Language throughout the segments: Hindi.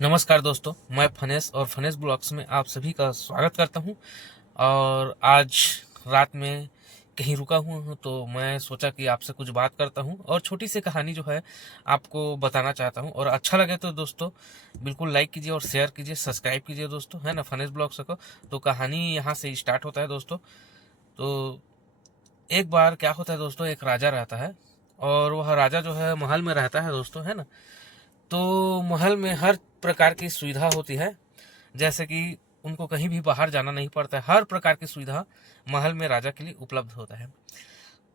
नमस्कार दोस्तों, मैं फनेस और फनेस ब्लॉग्स में आप सभी का स्वागत करता हूं। और आज रात में कहीं रुका हुआ हूं तो मैं सोचा कि आपसे कुछ बात करता हूं और छोटी सी कहानी जो है आपको बताना चाहता हूं। और अच्छा लगे तो दोस्तों बिल्कुल लाइक कीजिए और शेयर कीजिए, सब्सक्राइब कीजिए दोस्तों, है ना, फनेस ब्लॉग्स को। तो कहानी यहाँ से स्टार्ट होता है दोस्तों। तो एक बार क्या होता है दोस्तों, एक राजा रहता है और वह राजा जो है महल में रहता है दोस्तों, है ना। तो महल में हर प्रकार की सुविधा होती है, जैसे कि उनको कहीं भी बाहर जाना नहीं पड़ता है। हर प्रकार की सुविधा महल में राजा के लिए उपलब्ध होता है।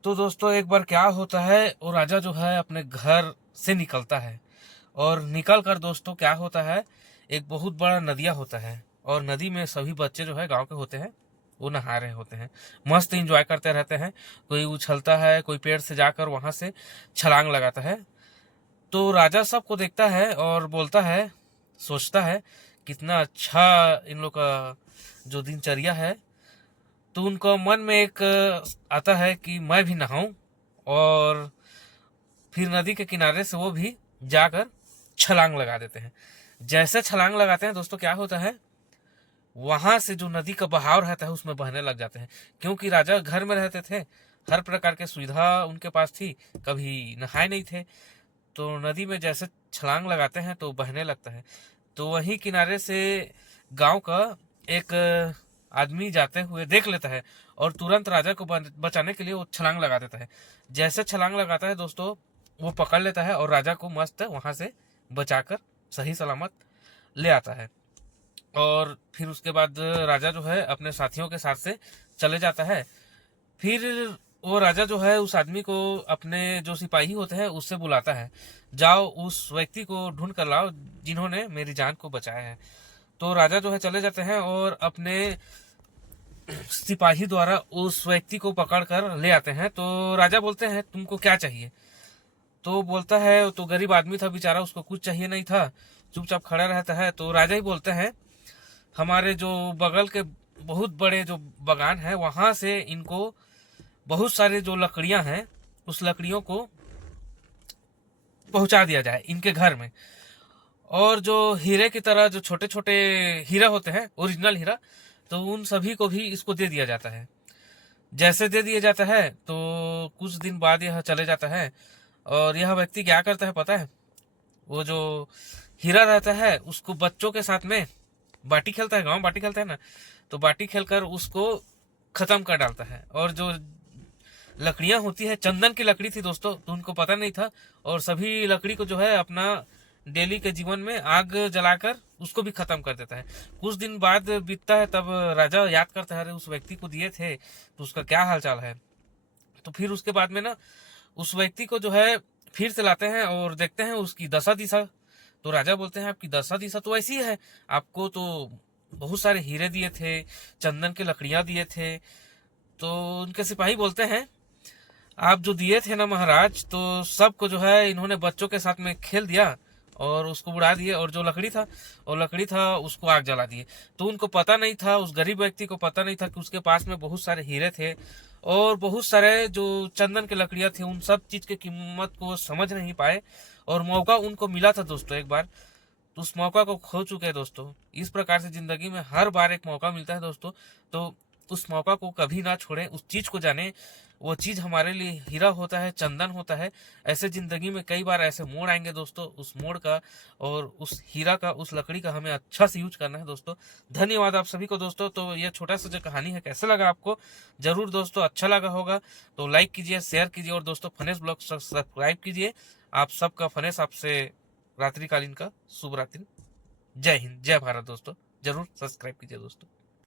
तो दोस्तों एक बार क्या होता है, वो राजा जो है अपने घर से निकलता है और निकल कर दोस्तों क्या होता है, एक बहुत बड़ा नदिया होता है और नदी में सभी बच्चे जो है गांव के होते हैं वो नहा रहे होते हैं, मस्त इंजॉय करते रहते हैं। कोई उछलता है, कोई पेड़ से जाकर वहां से छलांग लगाता है। तो राजा सबको देखता है और बोलता है, सोचता है कितना अच्छा इन लोग का जो दिनचर्या है। तो उनको मन में एक आता है कि मैं भी नहाऊं। और फिर नदी के किनारे से वो भी जाकर छलांग लगा देते हैं। जैसे छलांग लगाते हैं दोस्तों क्या होता है, वहां से जो नदी का बहाव रहता है उसमें बहने लग जाते हैं। क्योंकि राजा घर में रहते थे, हर प्रकार की सुविधा उनके पास थी, कभी नहाए नहीं थे। तो नदी में जैसे छलांग लगाते हैं तो बहने लगता है। तो वहीं किनारे से गांव का एक आदमी जाते हुए देख लेता है और तुरंत राजा को बचाने के लिए वो छलांग लगा देता है। जैसे छलांग लगाता है दोस्तों, वो पकड़ लेता है और राजा को मस्त वहां से बचाकर सही सलामत ले आता है। और फिर उसके बाद राजा जो है अपने साथियों के साथ से चले जाता है। फिर वो राजा जो है उस आदमी को, अपने जो सिपाही होते हैं उससे बुलाता है, जाओ उस व्यक्ति को ढूंढ कर लाओ जिन्होंने मेरी जान को बचाया है। तो राजा जो है चले जाते हैं और अपने सिपाही द्वारा उस व्यक्ति को पकड़ कर ले आते हैं। तो राजा बोलते हैं तुमको क्या चाहिए। तो बोलता है, तो गरीब आदमी था बेचारा, उसको कुछ चाहिए नहीं था, चुपचाप खड़ा रहता है। तो राजा ही बोलते हैं, हमारे जो बगल के बहुत बड़े जो बागान है वहां से इनको बहुत सारे जो लकड़ियां हैं उस लकड़ियों को पहुंचा दिया जाए इनके घर में। और जो हीरे की तरह जो छोटे छोटे हीरा होते हैं, ओरिजिनल हीरा, तो उन सभी को भी इसको दे दिया जाता है। जैसे दे दिया जाता है तो कुछ दिन बाद यह चले जाता है। और यह व्यक्ति क्या करता है पता है, वो जो हीरा रहता है उसको बच्चों के साथ में बाटी खेलता है, गांव बाटी खेलता है ना, तो बाटी खेलकर उसको खत्म कर डालता है। और जो लकड़ियां होती है, चंदन की लकड़ी थी दोस्तों, तो उनको पता नहीं था और सभी लकड़ी को जो है अपना डेली के जीवन में आग जलाकर उसको भी खत्म कर देता है। कुछ दिन बाद बीतता है, तब राजा याद करता है, अरे उस व्यक्ति को दिए थे तो उसका क्या हाल चाल है। तो फिर उसके बाद में ना उस व्यक्ति को जो है फिर से लाते हैं और देखते हैं उसकी दशा दिशा। तो राजा बोलते हैं आपकी दशा दिशा तो ऐसी है, आपको तो बहुत सारे हीरे दिए थे, चंदन की लकड़ियां दिए थे। तो उनके सिपाही बोलते हैं, आप जो दिए थे ना महाराज, तो सबको जो है इन्होंने बच्चों के साथ में खेल दिया और उसको उड़ा दिए। और जो लकड़ी था, और लकड़ी था उसको आग जला दिए। तो उनको पता नहीं था, उस गरीब व्यक्ति को पता नहीं था कि उसके पास में बहुत सारे हीरे थे और बहुत सारे जो चंदन की लकड़ियां थी। उन सब चीज की कीमत को समझ नहीं पाए और मौका उनको मिला था दोस्तों एक बार, तो उस मौका को खो चुके हैं दोस्तों। इस प्रकार से जिंदगी में हर बार एक मौका मिलता है दोस्तों, तो उस मौका को कभी ना छोड़ें, उस चीज को जाने। वो चीज हमारे लिए हीरा होता है, चंदन होता है। ऐसे जिंदगी में कई बार ऐसे मोड़ आएंगे दोस्तों, उस मोड़ का और उस हीरा का, उस लकड़ी का हमें अच्छा से यूज करना है दोस्तों। धन्यवाद आप सभी को दोस्तों। तो ये छोटा सा जो कहानी है कैसा लगा आपको, जरूर दोस्तों अच्छा लगा होगा तो लाइक कीजिए, शेयर कीजिए और दोस्तों फनेस ब्लॉग सब्सक्राइब कीजिए। आप सबका फनेस आपसे रात्रिकालीन का शुभ रात्रि। जय हिंद, जय भारत दोस्तों। जरूर सब्सक्राइब कीजिए दोस्तों।